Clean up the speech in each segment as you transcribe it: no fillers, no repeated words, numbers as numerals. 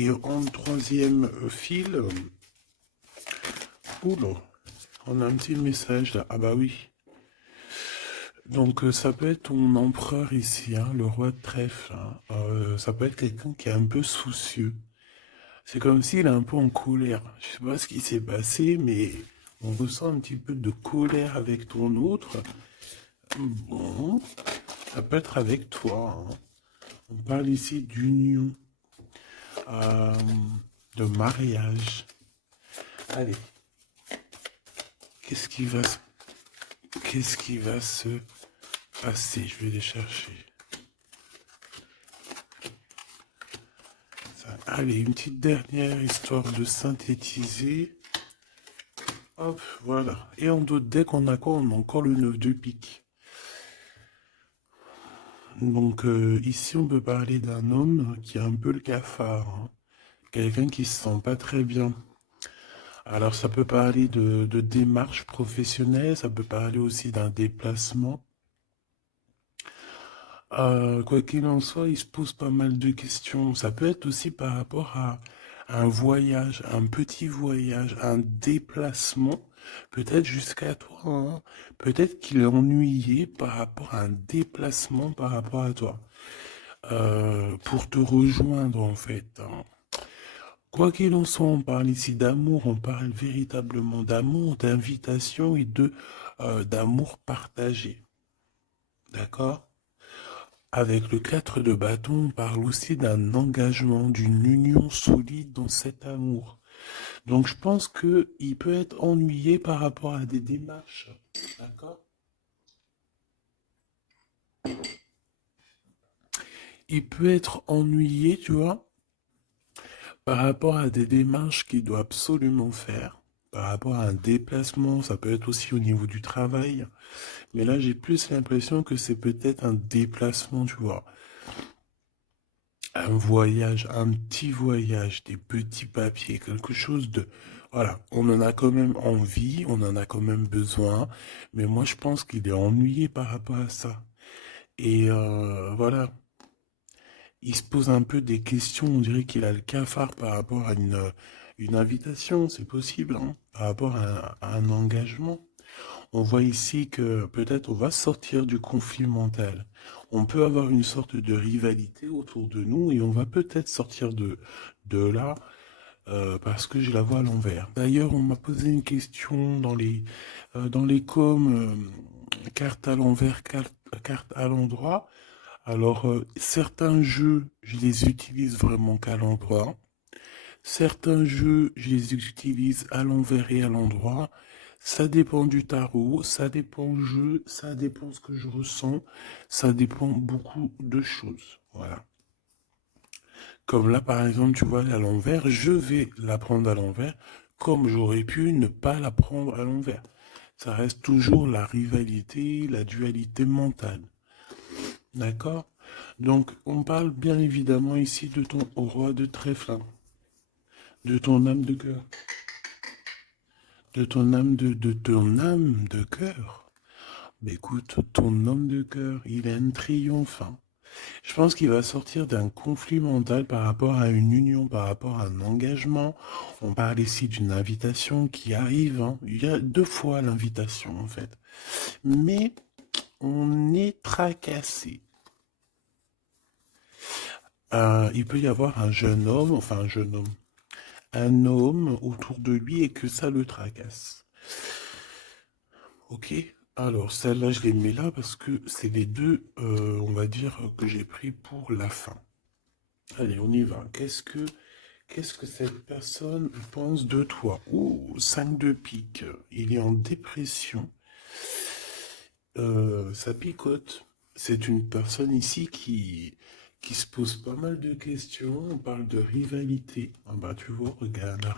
Et en troisième fil, oula, on a un petit message là. Ah bah oui. Donc ça peut être ton empereur ici, hein, le roi de trèfle. Hein. Ça peut être quelqu'un qui est un peu soucieux. C'est comme s'il est un peu en colère. Je sais pas ce qui s'est passé, mais on ressent un petit peu de colère avec ton autre. Bon, ça peut être avec toi. Hein. On parle ici d'union, euh, de mariage. Allez, qu'est-ce qui va se, qu'est-ce qui va se passer? Je vais les chercher. Ça, allez, une petite dernière histoire de synthétiser. Hop, voilà. Et en d'autres decks, on a quoi? On a encore le 9 de pique. Donc ici, on peut parler d'un homme qui a un peu le cafard. Hein. Quelqu'un qui se sent pas très bien. Alors ça peut parler de démarche professionnelle, ça peut parler aussi d'un déplacement. Quoi qu'il en soit, il se pose pas mal de questions. Ça peut être aussi par rapport à un voyage, un petit voyage, un déplacement, peut-être jusqu'à toi. Hein. Peut-être qu'il est ennuyé par rapport à un déplacement par rapport à toi. Pour te rejoindre en fait. Hein. Quoi qu'il en soit, on parle ici d'amour, on parle véritablement d'amour, d'invitation et de d'amour partagé. D'accord? Avec le 4 de bâton, on parle aussi d'un engagement, d'une union solide dans cet amour. Donc je pense que il peut être ennuyé par rapport à des démarches. D'accord? Il peut être ennuyé, tu vois, par rapport à des démarches qu'il doit absolument faire. Par rapport à un déplacement, ça peut être aussi au niveau du travail. Mais là, j'ai plus l'impression que c'est peut-être un déplacement, tu vois. Un voyage, un petit voyage, des petits papiers, quelque chose de... Voilà, on en a quand même envie, on en a quand même besoin, mais moi je pense qu'il est ennuyé par rapport à ça. Et voilà, il se pose un peu des questions, on dirait qu'il a le cafard par rapport à une invitation, c'est possible, hein, par rapport à un engagement. On voit ici que peut-être on va sortir du conflit mental. On peut avoir une sorte de rivalité autour de nous et on va peut-être sortir de là parce que je la vois à l'envers. D'ailleurs, on m'a posé une question dans les coms, carte à l'envers, carte à l'endroit. Alors, certains jeux, je les utilise vraiment qu'à l'endroit. Certains jeux, je les utilise à l'envers et à l'endroit. Ça dépend du tarot, ça dépend du jeu, ça dépend ce que je ressens, ça dépend beaucoup de choses. Voilà. Comme là, par exemple, tu vois, à l'envers, je vais la prendre à l'envers, comme j'aurais pu ne pas la prendre à l'envers. Ça reste toujours la rivalité, la dualité mentale. D'accord? Donc, on parle bien évidemment ici de ton roi de trèfle, hein, de ton âme de cœur. De ton âme de ton âme de cœur. Mais écoute, ton homme de cœur, il est un triomphant. Je pense qu'il va sortir d'un conflit mental par rapport à une union, par rapport à un engagement. On parle ici d'une invitation qui arrive. Hein. Il y a deux fois l'invitation en fait. Mais on est tracassé. Il peut y avoir un jeune homme, enfin un homme autour de lui et que ça le tracasse. Ok, alors celle-là, je les mets là parce que c'est les deux, on va dire, que j'ai pris pour la fin. Allez, on y va. Qu'est-ce que cette personne pense de toi? Oh, 5 de pique. Il est en dépression. Ça picote. C'est une personne ici qui se pose pas mal de questions. On parle de rivalité. Ah bah tu vois, regarde la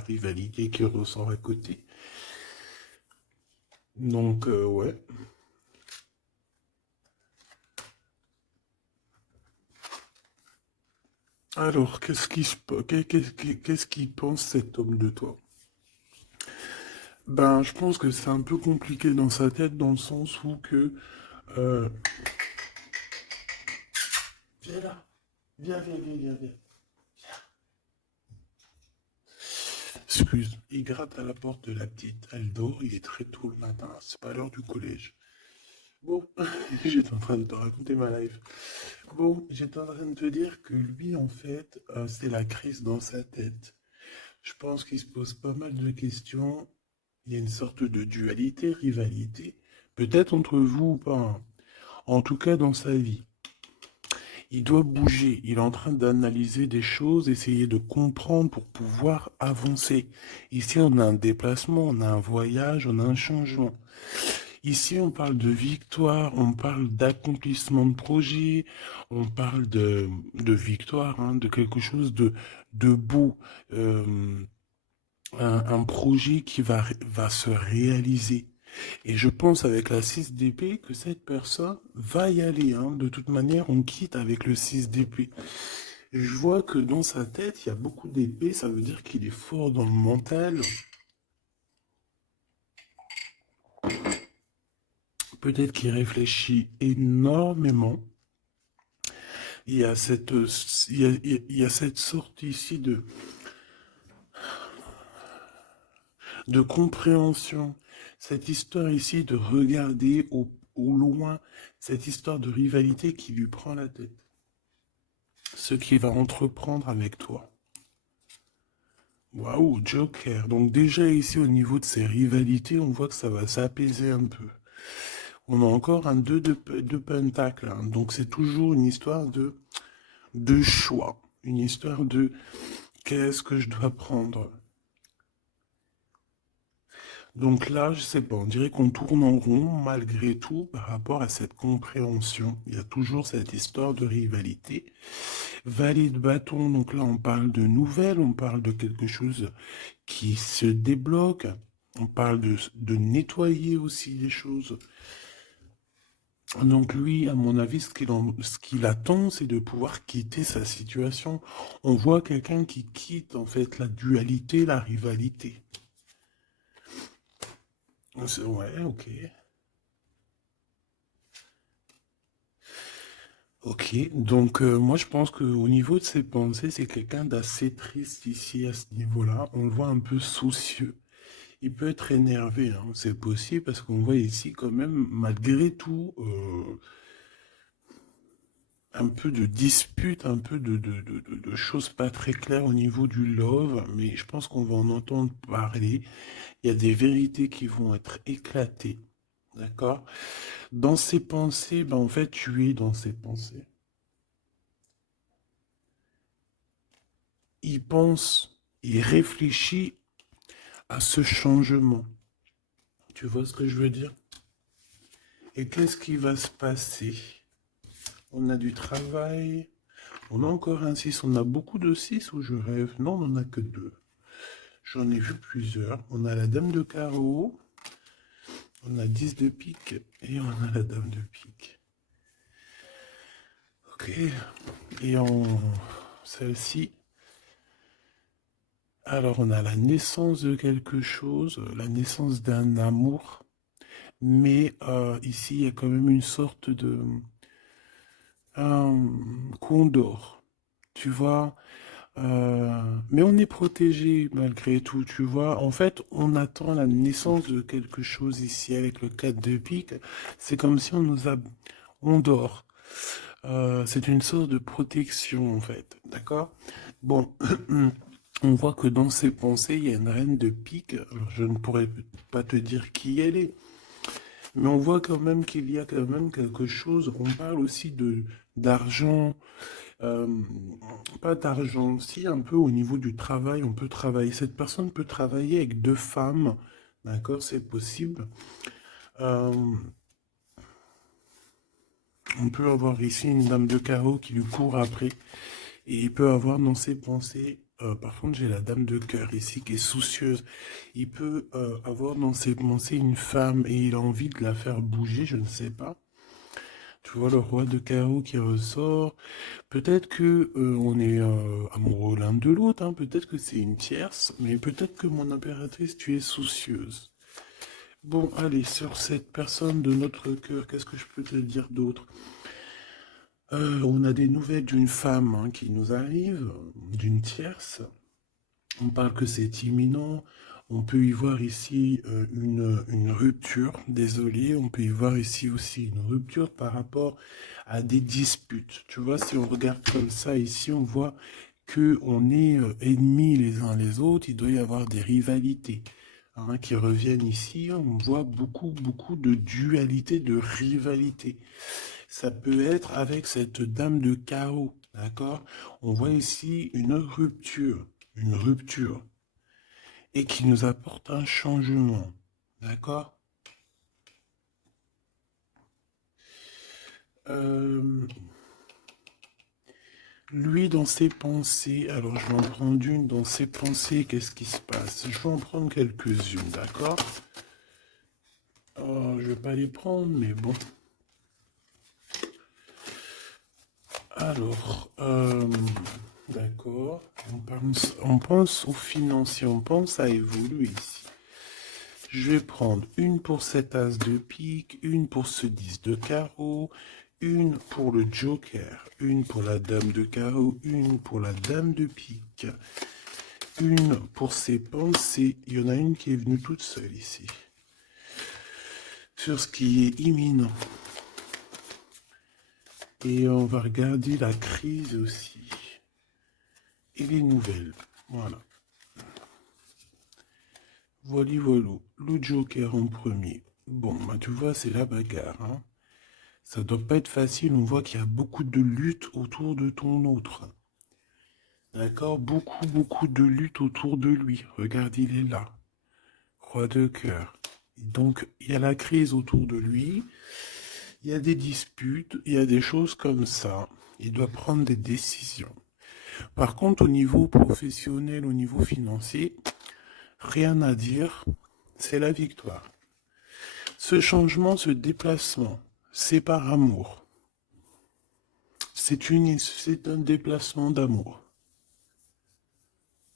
rivalité qui ressort à côté. Donc, ouais. Alors, qu'est-ce qu'il pense cet homme de toi? Ben, je pense que c'est un peu compliqué dans sa tête, dans le sens où que... euh, Viens là, viens. Excuse, il gratte à la porte de la petite. Elle dort, il est très tôt le matin, c'est pas l'heure du collège. Bon, j'étais en train de te raconter ma life. Bon, j'étais en train de te dire que lui, en fait, c'est la crise dans sa tête. Je pense qu'il se pose pas mal de questions. Il y a une sorte de dualité, rivalité, peut-être entre vous ou pas, hein. En tout cas, dans sa vie. Il doit bouger. Il est en train d'analyser des choses, essayer de comprendre pour pouvoir avancer. Ici, on a un déplacement, on a un voyage, on a un changement. Ici, on parle de victoire, on parle d'accomplissement de projet, on parle de victoire, hein, de quelque chose de beau, euh, un projet qui va se réaliser. Et je pense avec la 6 d'épée que cette personne va y aller, hein. De toute manière, on quitte avec le 6 d'épée. Je vois que dans sa tête, il y a beaucoup d'épées, ça veut dire qu'il est fort dans le mental. Peut-être qu'il réfléchit énormément. Il y a cette sorte ici de compréhension. Cette histoire ici de regarder au loin, cette histoire de rivalité qui lui prend la tête. Ce qu'il va entreprendre avec toi. Waouh, Joker. Donc déjà ici au niveau de ces rivalités, on voit que ça va s'apaiser un peu. On a encore un 2 de pentacle, hein. Donc c'est toujours une histoire de choix. Une histoire de qu'est-ce que je dois prendre. Donc là, je sais pas, on dirait qu'on tourne en rond malgré tout par rapport à cette compréhension. Il y a toujours cette histoire de rivalité. Valet de bâton, donc là on parle de nouvelles, on parle de quelque chose qui se débloque, on parle de nettoyer aussi les choses. Donc lui, à mon avis, ce qu'il attend, c'est de pouvoir quitter sa situation. On voit quelqu'un qui quitte en fait la dualité, la rivalité. Ouais, ok. Ok, donc moi je pense qu'au niveau de ses pensées, c'est quelqu'un d'assez triste ici à ce niveau-là. On le voit un peu soucieux. Il peut être énervé, hein, c'est possible parce qu'on voit ici quand même, malgré tout, un peu de dispute, un peu de choses pas très claires au niveau du love, mais je pense qu'on va en entendre parler. Il y a des vérités qui vont être éclatées, d'accord? Dans ses pensées, ben en fait, tu es dans ses pensées. Il pense, il réfléchit à ce changement. Tu vois ce que je veux dire? Et qu'est-ce qui va se passer? On a du travail. On a encore un 6. On a beaucoup de 6 ou je rêve? Non, on n'en a que 2. J'en ai vu plusieurs. On a la dame de carreau. On a 10 de pique. Et on a la dame de pique. Ok. Et en celle-ci. Alors, on a la naissance de quelque chose. La naissance d'un amour. Mais ici, il y a quand même une sorte de condor. Tu vois, mais on est protégé malgré tout, tu vois. En fait, on attend la naissance de quelque chose ici avec le 4 de pique. C'est comme si on nous a... On dort. C'est une sorte de protection, en fait. D'accord? Bon, on voit que dans ses pensées, il y a une reine de pique. Alors, je ne pourrais pas te dire qui elle est. Mais on voit quand même qu'il y a quand même quelque chose. On parle aussi de d'argent, euh, pas d'argent, si un peu au niveau du travail, on peut travailler. Cette personne peut travailler avec 2 femmes, d'accord, c'est possible. Euh, on peut avoir ici une dame de carreau qui lui court après, et il peut avoir dans ses pensées. Par contre, j'ai la dame de cœur ici qui est soucieuse. Il peut avoir dans ses pensées une femme et il a envie de la faire bouger, je ne sais pas. Tu vois le roi de carreau qui ressort. Peut-être que on est amoureux l'un de l'autre, hein. Peut-être que c'est une tierce, mais peut-être que mon impératrice, tu es soucieuse. Bon, allez, sur cette personne de notre cœur, qu'est-ce que je peux te dire d'autre? On a des nouvelles d'une femme, hein, qui nous arrive, d'une tierce. On parle que c'est imminent. On peut y voir ici une rupture, désolé. On peut y voir ici aussi une rupture par rapport à des disputes. Tu vois, si on regarde comme ça ici, on voit que on est ennemis les uns les autres. Il doit y avoir des rivalités hein, qui reviennent ici. On voit beaucoup de dualité, de rivalité. Ça peut être avec cette dame de chaos, d'accord? On voit ici une rupture, et qui nous apporte un changement, d'accord? Euh, Lui, dans ses pensées, alors je vais en prendre une, dans ses pensées, qu'est-ce qui se passe? Je vais en prendre quelques-unes, d'accord? Oh, je vais pas les prendre, mais bon. Alors, d'accord, on pense aux financiers, on pense à évoluer ici. Je vais prendre une pour cet as de pique, une pour ce 10 de carreau, une pour le joker, une pour la dame de carreau, une pour la dame de pique, une pour ses pensées. Il y en a une qui est venue toute seule ici. Sur ce qui est imminent. Et on va regarder la crise aussi. Et les nouvelles. Voilà. Voilà, voilà. Le joker en premier. Bon, bah, tu vois, c'est la bagarre. Hein. Ça doit pas être facile. On voit qu'il y a beaucoup de lutte autour de ton autre. D'accord? Beaucoup de lutte autour de lui. Regarde, il est là. Roi de cœur. Donc, il y a la crise autour de lui. Il y a des disputes. Il y a des choses comme ça. Il doit prendre des décisions. Par contre, au niveau professionnel, au niveau financier, rien à dire. C'est la victoire. Ce changement, ce déplacement, c'est par amour. C'est un déplacement d'amour.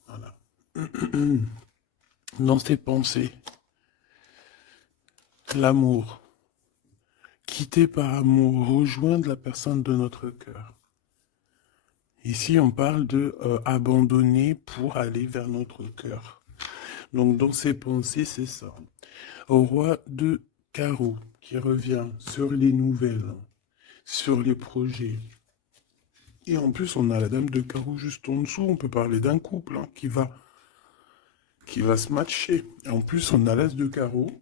Voilà. Dans tes pensées, l'amour. Quitter par amour, rejoindre la personne de notre cœur. Ici, on parle de abandonner pour aller vers notre cœur. Donc, dans ses pensées, c'est ça. Au roi de carreau qui revient sur les nouvelles, sur les projets. Et en plus, on a la dame de carreau juste en dessous. On peut parler d'un couple hein, qui va se matcher. Et en plus, on a l'as de carreau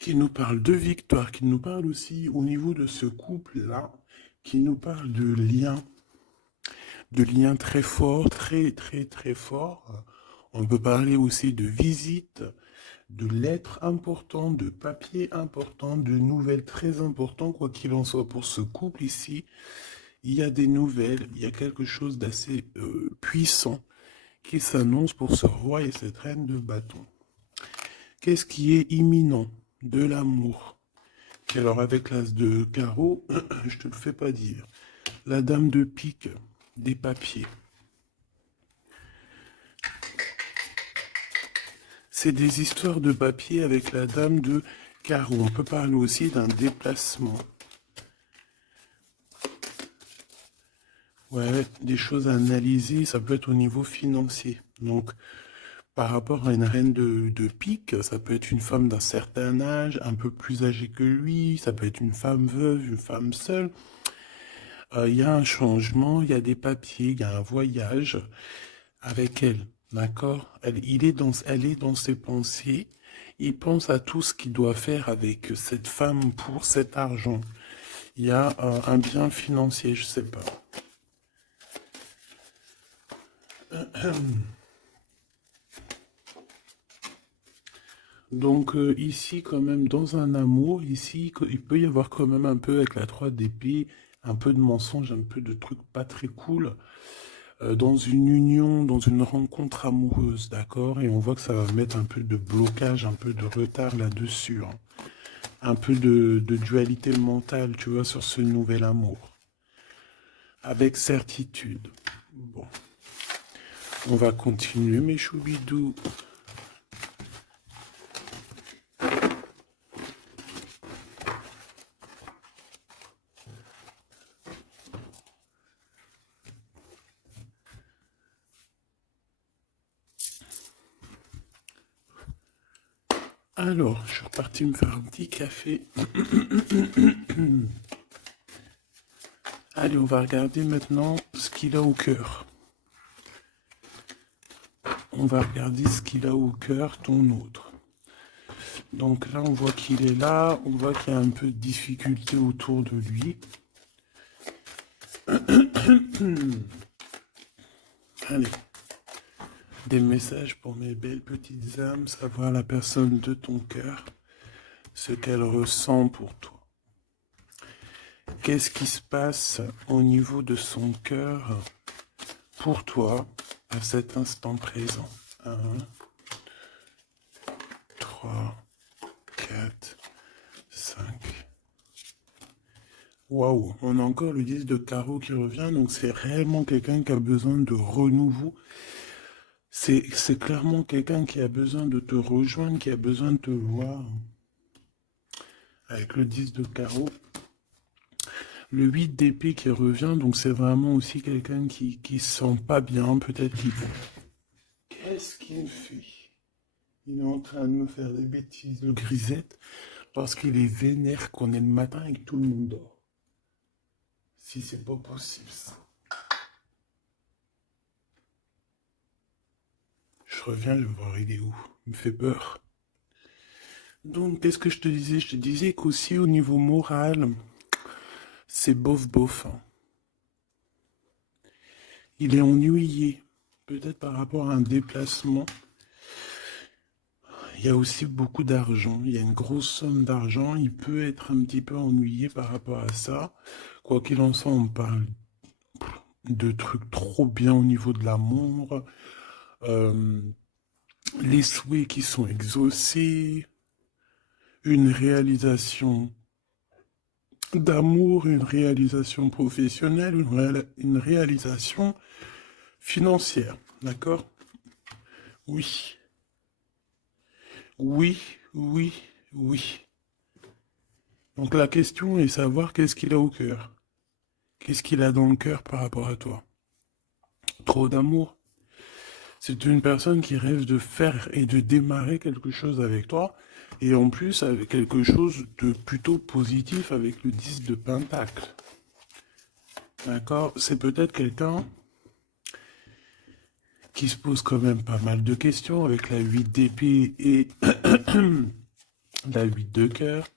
qui nous parle de victoire, qui nous parle aussi au niveau de ce couple-là, qui nous parle de liens très forts, très forts. On peut parler aussi de visites, de lettres importantes, de papiers importants, de nouvelles très importantes, quoi qu'il en soit pour ce couple ici. Il y a des nouvelles, il y a quelque chose d'assez puissant qui s'annonce pour ce roi et cette reine de bâton. Qu'est-ce qui est imminent? De l'amour. Et alors avec l'as de carreau, je te le fais pas dire. La dame de pique, des papiers. C'est des histoires de papier avec la dame de carreau. On peut parler aussi d'un déplacement. Ouais, des choses à analyser, ça peut être au niveau financier. Donc, par rapport à une reine de pique, ça peut être une femme d'un certain âge, un peu plus âgée que lui, ça peut être une femme veuve, une femme seule. Il y a un changement, il y a des papiers, il y a un voyage avec elle, d'accord? Elle est dans ses pensées. Il pense à tout ce qu'il doit faire avec cette femme pour cet argent. Il y a un bien financier, je sais pas. Donc ici, quand même, dans un amour, ici, il peut y avoir quand même un peu avec la 3 d'épée, un peu de mensonge, un peu de trucs pas très cool, dans une union, dans une rencontre amoureuse, d'accord? Et on voit que ça va mettre un peu de blocage, un peu de retard là-dessus, hein. Un peu de dualité mentale, tu vois, sur ce nouvel amour. Avec certitude. Bon, on va continuer, mes choubidous. Alors, je suis reparti me faire un petit café. Allez, on va regarder maintenant ce qu'il a au cœur. On va regarder ce qu'il a au cœur, ton autre. Donc là, on voit qu'il est là. On voit qu'il y a un peu de difficulté autour de lui. Allez. Des messages pour mes belles petites âmes, savoir la personne de ton cœur, ce qu'elle ressent pour toi. Qu'est-ce qui se passe au niveau de son cœur pour toi à cet instant présent? 1, 3, 4, 5. Waouh, on a encore le 10 de carreau qui revient, donc c'est réellement quelqu'un qui a besoin de renouveau. C'est clairement quelqu'un qui a besoin de te rejoindre, qui a besoin de te voir. Avec le 10 de carreau. Le 8 d'épée qui revient, donc c'est vraiment aussi quelqu'un qui se sent pas bien, peut-être qu'il... Qu'est-ce qu'il fait? Il est en train de me faire des bêtises, le grisette, parce qu'il est vénère qu'on est le matin et que tout le monde dort. Si c'est pas possible, ça. Je reviens, je vais voir il est où. Il me fait peur. Donc, qu'est-ce que je te disais? Je te disais qu'aussi au niveau moral, c'est bof. Hein. Il est ennuyé, peut-être par rapport à un déplacement. Il y a aussi beaucoup d'argent, il y a une grosse somme d'argent, il peut être un petit peu ennuyé par rapport à ça. Quoi qu'il en soit, on parle de trucs trop bien au niveau de l'amour, les souhaits qui sont exaucés, une réalisation d'amour, une réalisation professionnelle, une réalisation financière, d'accord? Oui, oui, oui, oui. Donc la question est savoir qu'est-ce qu'il a au cœur. Qu'est-ce qu'il a dans le cœur par rapport à toi? Trop d'amour? C'est une personne qui rêve de faire et de démarrer quelque chose avec toi, et en plus avec quelque chose de plutôt positif avec le 10 de Pentacle. D'accord? C'est peut-être quelqu'un qui se pose quand même pas mal de questions avec la 8 d'épée et la 8 de cœur.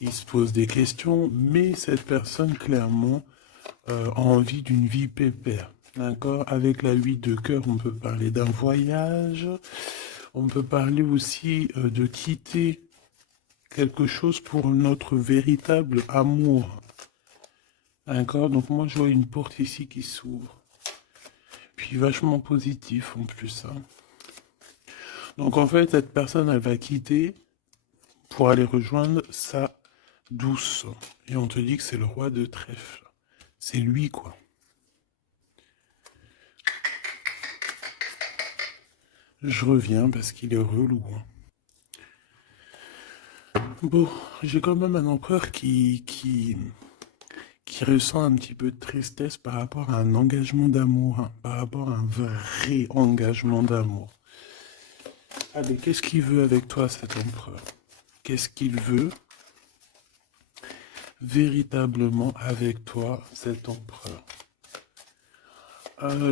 Il se pose des questions, mais cette personne clairement a envie d'une vie pépère. D'accord? Avec la 8 de cœur, on peut parler d'un voyage. On peut parler aussi de quitter quelque chose pour notre véritable amour. D'accord? Donc moi, je vois une porte ici qui s'ouvre. Puis vachement positif en plus. Hein. Donc en fait, cette personne, elle va quitter pour aller rejoindre sa douce. Et on te dit que c'est le roi de trèfle. C'est lui, quoi. Je reviens parce qu'il est relou. Hein. Bon, j'ai quand même un empereur qui ressent un petit peu de tristesse par rapport à un engagement d'amour, hein, par rapport à un vrai engagement d'amour. Allez, qu'est-ce qu'il veut avec toi, cet empereur? Qu'est-ce qu'il veut véritablement avec toi, cet empereur?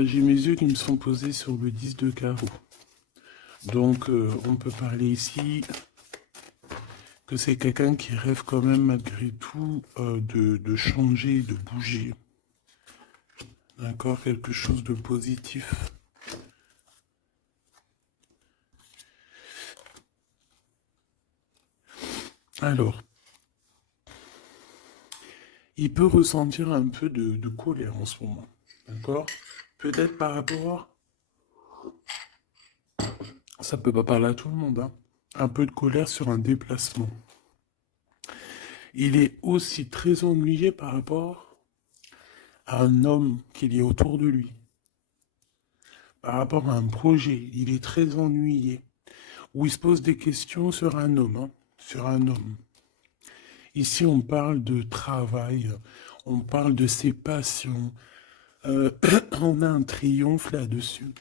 J'ai mes yeux qui me sont posés sur le 10 de carreau. Donc, on peut parler ici que c'est quelqu'un qui rêve quand même malgré tout de changer, de bouger. D'accord? Quelque chose de positif. Alors, il peut ressentir un peu de colère en ce moment. D'accord? Peut-être par rapport... Ça peut pas parler à tout le monde, hein. Un peu de colère sur un déplacement. Il est aussi très ennuyé par rapport à un homme qu'il y a autour de lui. Par rapport à un projet, il est très ennuyé. Ou il se pose des questions sur un homme, hein, sur un homme. Ici, on parle de travail, on parle de ses passions. On a un triomphe là-dessus.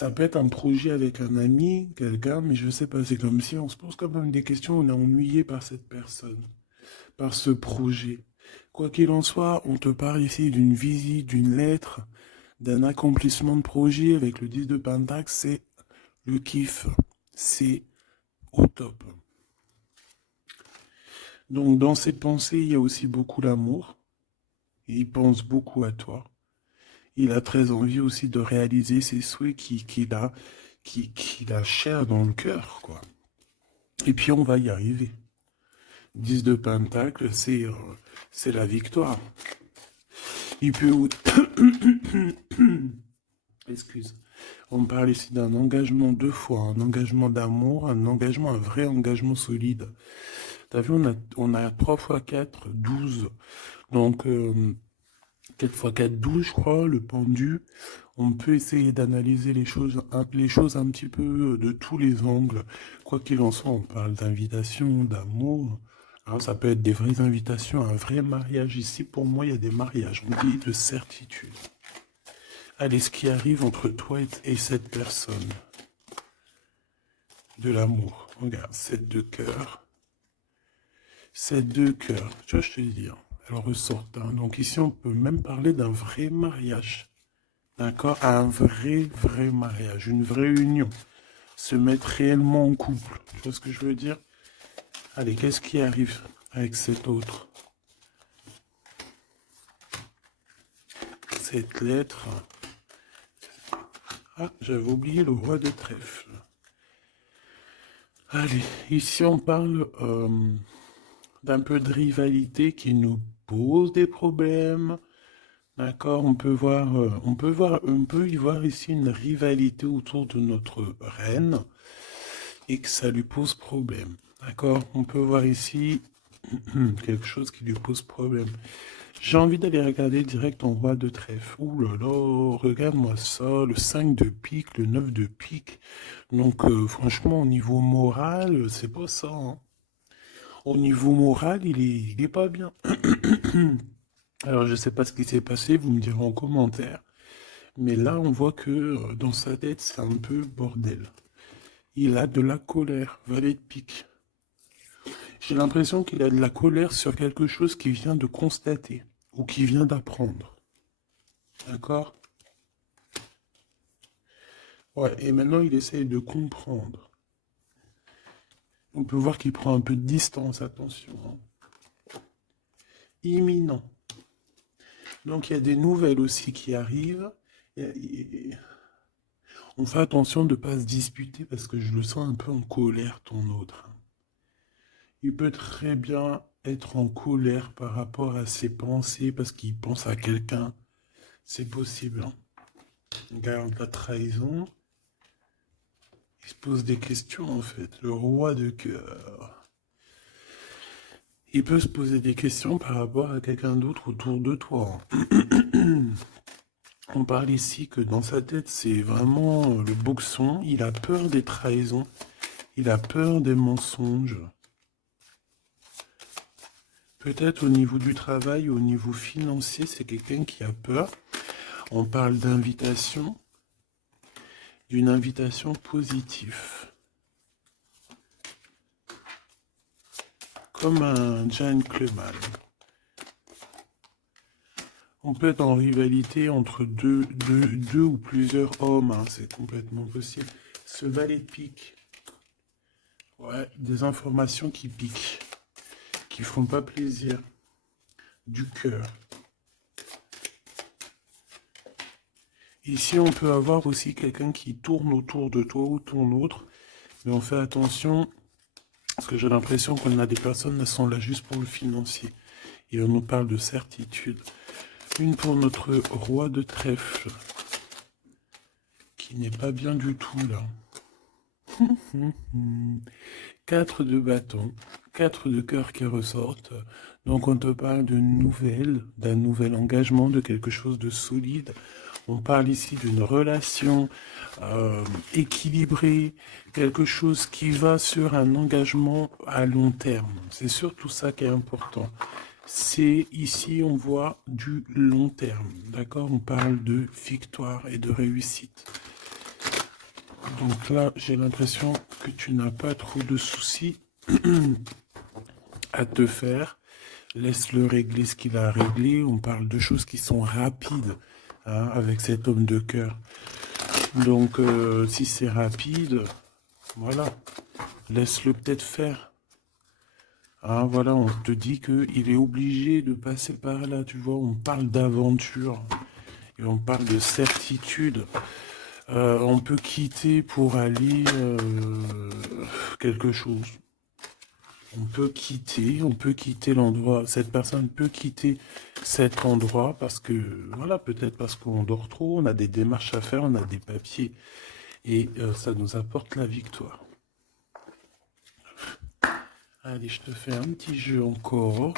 Ça peut être un projet avec un ami, quelqu'un, mais je sais pas, c'est comme si on se pose quand même des questions, on est ennuyé par cette personne, par ce projet. Quoi qu'il en soit, on te parle ici d'une visite, d'une lettre, d'un accomplissement de projet avec le 10 de Pentacle, c'est le kiff. C'est au top. Donc dans ses pensées, il y a aussi beaucoup l'amour. Il pense beaucoup à toi. Il a très envie aussi de réaliser ses souhaits qu'il a cher dans le cœur, quoi. Et puis on va y arriver. 10 de Pentacle, c'est la victoire. Il peut... Excuse. On parle ici d'un engagement deux fois, un engagement d'amour, un engagement, un vrai engagement solide. T'as vu, on a 3 x 4, 12. Donc, 4 x 4, 12, je crois, le pendu. On peut essayer d'analyser les choses un petit peu de tous les angles. Quoi qu'il en soit, on parle d'invitation, d'amour. Alors, ça peut être des vraies invitations, un vrai mariage. Ici, pour moi, il y a des mariages. On dit de certitude. Allez, ce qui arrive entre toi et cette personne. De l'amour. Regarde, 7 de cœur. 7 de cœur. Tu vois, je te dis. Elle ressort. Hein. Donc ici, on peut même parler d'un vrai mariage. D'accord? Un vrai mariage. Une vraie union. Se mettre réellement en couple. Tu vois ce que je veux dire? Allez, qu'est-ce qui arrive avec cet autre? Cette lettre. Ah, j'avais oublié le roi de trèfle. Allez, ici on parle d'un peu de rivalité qui nous pose des problèmes. D'accord, on peut y voir ici une rivalité autour de notre reine et que ça lui pose problème. D'accord, on peut voir ici quelque chose qui lui pose problème. J'ai envie d'aller regarder direct en roi de trèfle. Ouh là là, regarde-moi ça, le 5 de pique, le 9 de pique. Donc franchement, au niveau moral, c'est pas ça. Hein. Au niveau moral, il est pas bien. Alors je sais pas ce qui s'est passé, vous me direz en commentaire. Mais là, on voit que dans sa tête, c'est un peu bordel. Il a de la colère, valet de pique. J'ai l'impression qu'il a de la colère sur quelque chose qu'il vient de constater ou qu'il vient d'apprendre. D'accord? Ouais, et maintenant il essaye de comprendre. On peut voir qu'il prend un peu de distance, attention. Hein. Imminent. Donc il y a des nouvelles aussi qui arrivent. On fait attention de ne pas se disputer parce que je le sens un peu en colère, ton autre. Il peut très bien être en colère par rapport à ses pensées parce qu'il pense à quelqu'un. C'est possible. Hein. Regarde la trahison. Il se pose des questions en fait. Le roi de cœur. Il peut se poser des questions par rapport à quelqu'un d'autre autour de toi. On parle ici que dans sa tête, c'est vraiment le boxon. Il a peur des trahisons. Il a peur des mensonges. Peut-être au niveau du travail, au niveau financier, c'est quelqu'un qui a peur. On parle d'invitation, d'une invitation positive. Comme un gentleman. On peut être en rivalité entre deux ou plusieurs hommes, hein, c'est complètement possible. Ce valet de pique, ouais, des informations qui piquent, qui font pas plaisir, du cœur. Ici, on peut avoir aussi quelqu'un qui tourne autour de toi ou ton autre, mais on fait attention, parce que j'ai l'impression qu'on a des personnes qui sont là juste pour le financier, et on nous parle de certitude. Une pour notre roi de trèfle, qui n'est pas bien du tout là. 4 de bâton, 4 de cœur qui ressortent. Donc on te parle de nouvelles, d'un nouvel engagement, de quelque chose de solide. On parle ici d'une relation équilibrée, quelque chose qui va sur un engagement à long terme. C'est surtout ça qui est important. C'est ici, on voit du long terme. D'accord? On parle de victoire et de réussite. Donc là, j'ai l'impression que tu n'as pas trop de soucis à te faire. Laisse-le régler ce qu'il a à régler. On parle de choses qui sont rapides, hein, avec cet homme de cœur. Donc, si c'est rapide, voilà, laisse-le peut-être faire. Hein, voilà, on te dit qu'il est obligé de passer par là, tu vois. On parle d'aventure et on parle de certitude. On peut quitter pour aller quelque chose. On peut quitter l'endroit. Cette personne peut quitter cet endroit parce que, voilà, peut-être parce qu'on dort trop, on a des démarches à faire, on a des papiers. Et ça nous apporte la victoire. Allez, je te fais un petit jeu encore.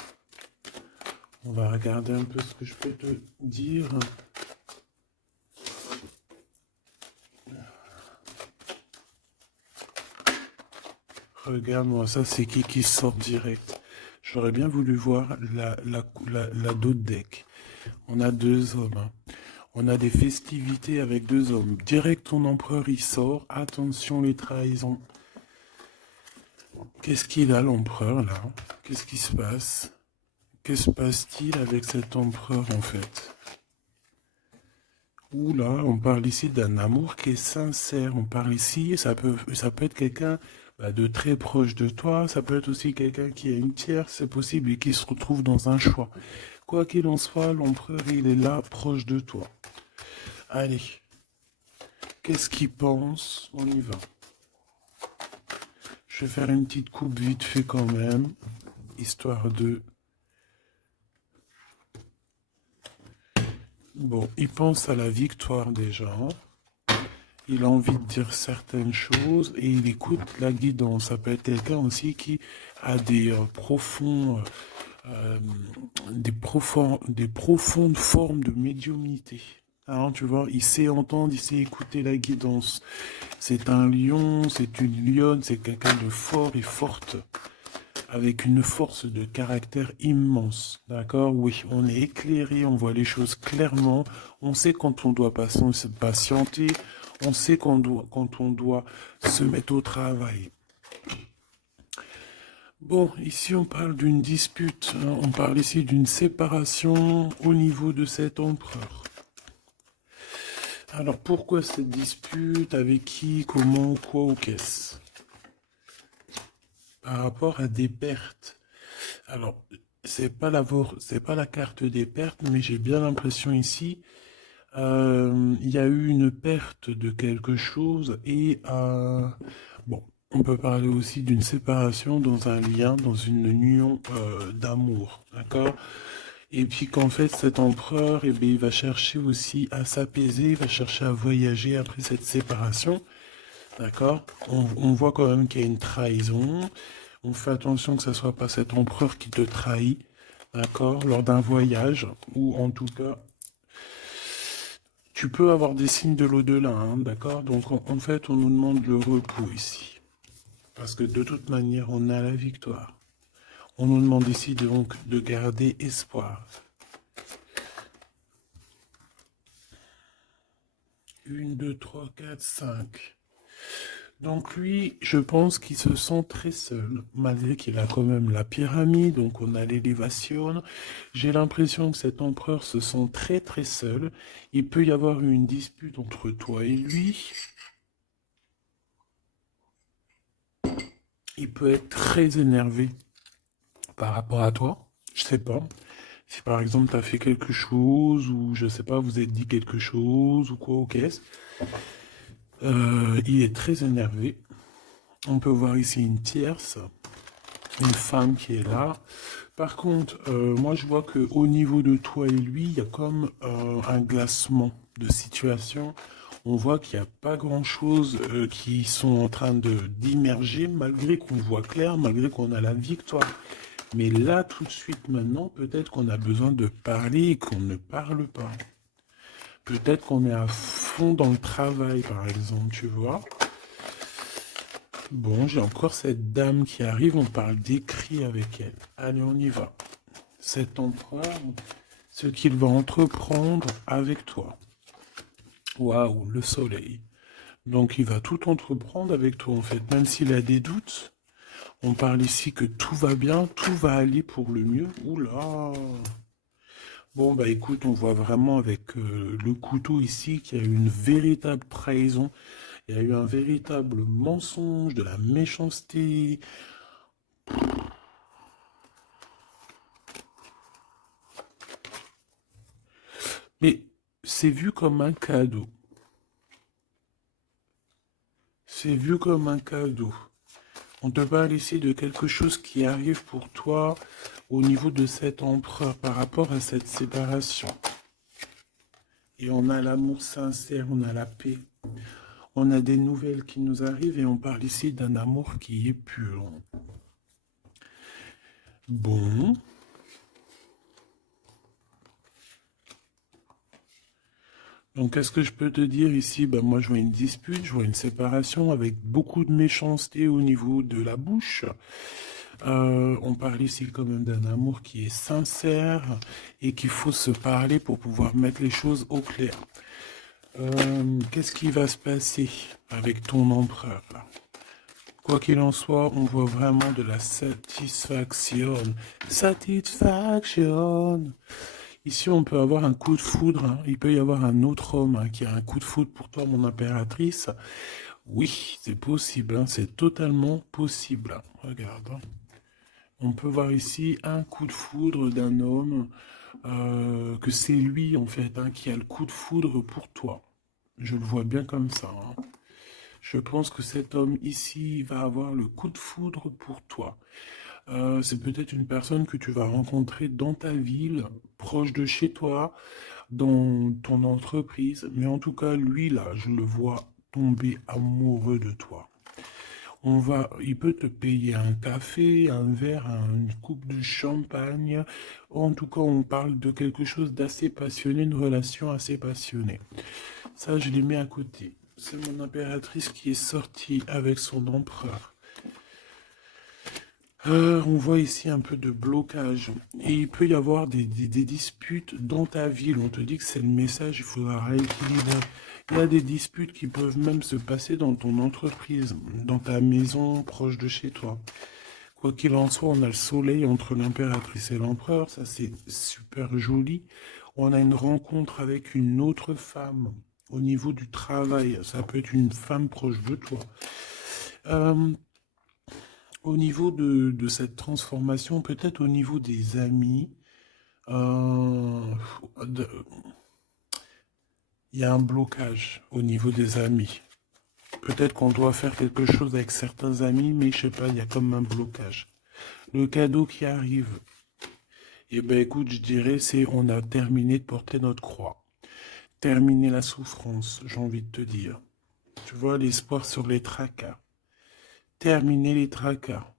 On va regarder un peu ce que je peux te dire. Regarde-moi, ça c'est qui sort direct. J'aurais bien voulu voir la d'autre deck. On a deux hommes. Hein. On a des festivités avec deux hommes. Direct, ton empereur, il sort. Attention, les trahisons. Qu'est-ce qu'il a, l'empereur, là? Qu'est-ce qui se passe? Que se passe-t-il avec cet empereur, en fait? Oula, on parle ici d'un amour qui est sincère. On parle ici, ça peut être quelqu'un de très proche de toi. Ça peut être aussi quelqu'un qui a une tierce, c'est possible, et qui se retrouve dans un choix. Quoi qu'il en soit, l'empereur, il est là, proche de toi. Allez, qu'est-ce qu'il pense? On y va. Je vais faire une petite coupe vite fait quand même, histoire de... Bon, il pense à la victoire déjà. Il a envie de dire certaines choses et il écoute la guidance. Ça peut être quelqu'un aussi qui a des des profondes formes de médiumnité. Alors, tu vois, il sait entendre, il sait écouter la guidance. C'est un lion, c'est une lionne, c'est quelqu'un de fort et forte, avec une force de caractère immense. D'accord? Oui, on est éclairé, on voit les choses clairement, on sait quand on doit patienter, on sait quand on doit se mettre au travail. Bon, ici on parle d'une dispute, hein, on parle ici d'une séparation au niveau de cet empereur. Alors pourquoi cette dispute? Avec qui? Comment? Quoi ou qu'est-ce? Par rapport à des pertes. Alors, c'est pas la carte des pertes, mais j'ai bien l'impression ici, il y a eu une perte de quelque chose et bon, on peut parler aussi d'une séparation dans un lien, dans une union d'amour, d'accord? Et puis qu'en fait cet empereur, eh bien, il va chercher aussi à s'apaiser, il va chercher à voyager après cette séparation, d'accord? On voit quand même qu'il y a une trahison. On fait attention que ce soit pas cet empereur qui te trahit, d'accord, lors d'un voyage, ou en tout cas, tu peux avoir des signes de l'au-delà, hein, d'accord? Donc en fait, on nous demande le repos ici, parce que de toute manière, on a la victoire. On nous demande ici donc de garder espoir. 1, 2, 3, 4, 5. Donc lui, je pense qu'il se sent très seul, malgré qu'il a quand même la pyramide, donc on a l'élévation. J'ai l'impression que cet empereur se sent très très seul. Il peut y avoir une dispute entre toi et lui. Il peut être très énervé par rapport à toi. Je sais pas. Si par exemple tu as fait quelque chose, ou je sais pas, vous êtes dit quelque chose, ou quoi, ou qu'est-ce. Il est très énervé. On peut voir ici une tierce, une femme qui est là. Par contre, moi je vois que au niveau de toi et lui, il y a comme un glacement de situation. On voit qu'il n'y a pas grand-chose qui sont en train d'immerger, malgré qu'on voit clair, malgré qu'on a la victoire. Mais là, tout de suite, maintenant, peut-être qu'on a besoin de parler et qu'on ne parle pas. Peut-être qu'on est à fond dans le travail, par exemple, tu vois. Bon, j'ai encore cette dame qui arrive, on parle d'écrit avec elle. Allez, on y va. Cet empereur, ce qu'il va entreprendre avec toi. Waouh, le soleil. Donc il va tout entreprendre avec toi en fait, même s'il a des doutes. On parle ici que tout va bien, tout va aller pour le mieux. Oula! Bon, bah écoute, on voit vraiment avec le couteau ici qu'il y a eu une véritable trahison, il y a eu un véritable mensonge, de la méchanceté. Mais c'est vu comme un cadeau. C'est vu comme un cadeau. On te parle ici de quelque chose qui arrive pour toi au niveau de cet empereur par rapport à cette séparation. Et on a l'amour sincère, on a la paix. On a des nouvelles qui nous arrivent et on parle ici d'un amour qui est pur. Bon. Donc, qu'est-ce que je peux te dire ici? Ben, moi, je vois une dispute, je vois une séparation avec beaucoup de méchanceté au niveau de la bouche. On parle ici quand même d'un amour qui est sincère et qu'il faut se parler pour pouvoir mettre les choses au clair. Qu'est-ce qui va se passer avec ton empereur là? Quoi qu'il en soit, on voit vraiment de la satisfaction. Satisfaction. Ici, on peut avoir un coup de foudre, hein. Il peut y avoir un autre homme hein, qui a un coup de foudre pour toi, mon impératrice. Oui, c'est possible, hein, c'est totalement possible. Regarde, hein. On peut voir ici un coup de foudre d'un homme, que c'est lui, en fait, hein, qui a le coup de foudre pour toi. Je le vois bien comme ça, hein. Je pense que cet homme ici va avoir le coup de foudre pour toi. C'est peut-être une personne que tu vas rencontrer dans ta ville, proche de chez toi, dans ton entreprise. Mais en tout cas, lui, là, je le vois tomber amoureux de toi. Il peut te payer un café, un verre, une coupe de champagne. En tout cas, on parle de quelque chose d'assez passionné, une relation assez passionnée. Ça, je l'ai mis à côté. C'est mon impératrice qui est sortie avec son empereur. On voit ici un peu de blocage. Et il peut y avoir des disputes dans ta ville. On te dit que c'est le message, il faudra rééquilibrer. Il y a des disputes qui peuvent même se passer dans ton entreprise, dans ta maison, proche de chez toi. Quoi qu'il en soit, on a le soleil entre l'impératrice et l'empereur. Ça, c'est super joli. On a une rencontre avec une autre femme au niveau du travail. Ça peut être une femme proche de toi. Euh, Au niveau de cette transformation, peut-être au niveau des amis, euh, de- il y a un blocage au niveau des amis. Peut-être qu'on doit faire quelque chose avec certains amis, mais je sais pas, il y a comme un blocage. Le cadeau qui arrive, eh ben écoute, je dirais, c'est on a terminé de porter notre croix. Terminer la souffrance, j'ai envie de te dire. Tu vois, l'espoir sur les tracas. Terminer les tracas.